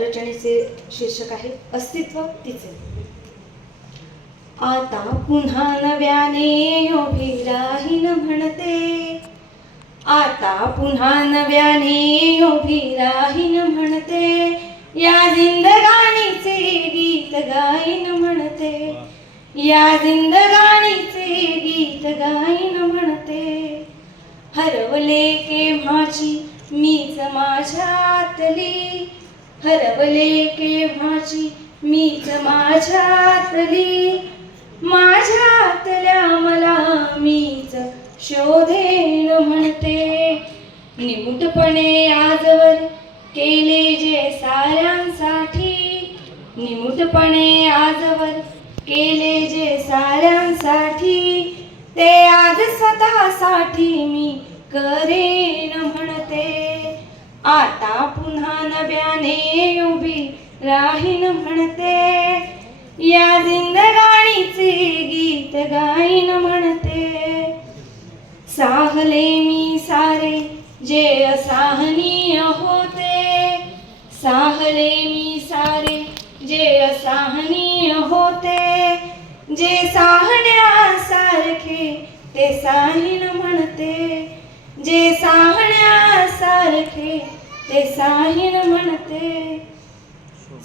रचनेचे शीर्षक आहे अस्तित्व तिचे. आता पुन्हा नव्याने उभी राहीन म्हणते. आता पुन्हा नव्याने उभी राहीन म्हणते. या जिंदगाणीचे गीत गाईन म्हणते. या जिंदगाणीचे गीत गाईन म्हणते. हरवले केव्हाची मीच माझ्यातली. हरवले केव्हाची मीच माझ्यातली माझ्यातल्या मला मीच शोधेन म्हणते. निमुटपणे आजवर केले जे साऱ्यांसाठी. निमुटपणे आजवर केले जे साऱ्यांसाठी. ते आज स्वतःसाठी मी करेन आता पुन्हा नव्याने उभी राहीन म्हणते. या जिंदगाणीचे गीत गाईन म्हणते. साहले मी सारे जे असाहनीय होते. साहले मी सारे जे असाहनीय होते. जे साहण्यासारखे ते साहीन म्हणते. जे साहण्यासारखे ते साईन म्हणते.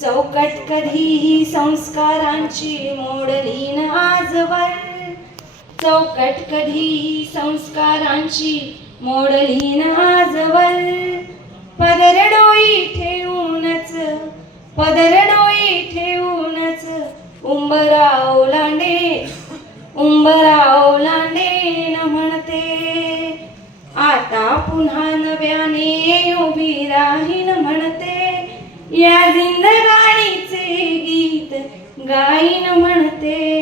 चौकट कधीही संस्कारांची मोडलीन आजवर. चौकट कधीही संस्कारांची मोडलीन आजवर. पदरडोई ठेवूनच पदरडोई ठेवूनच उंबरा पुन्हा नव्याने उभी राहीन म्हणते. या जिंदगाणीचे गीत गाईन म्हणते.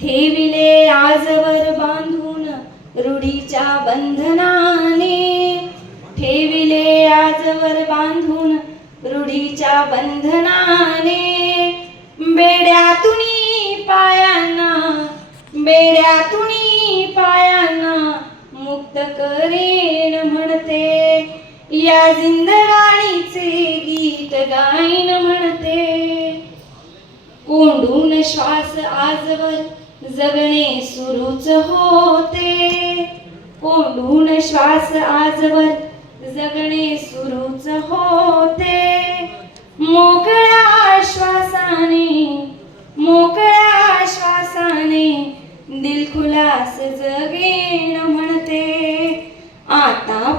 ठेविले आजवर बांधून रूढीच्या बंधनाने. ठेविले आजवर बांधून रूढीच्या बंधनाने. बेड्यातुनी पायांना बेड्यातुनी पाया मुक्त करेन म्हणते. या जिंदगाणीचे गीत गाईन म्हणते. कोंडून श्वास आजवर जगणे सुरूच होते. कोंडून श्वास आजवर जगणे सुरूच होते.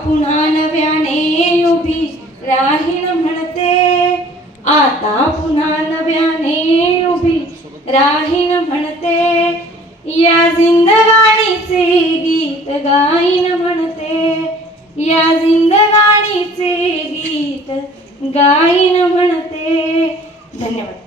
पुन्हा नव्याने उभी राहीन म्हणते. आता पुन्हा नव्याने उभी राहीन म्हणते. या जिंदगाणीचे गीत गाईन म्हणते. या जिंदगाणीचे गीत गाईन म्हणते. धन्यवाद.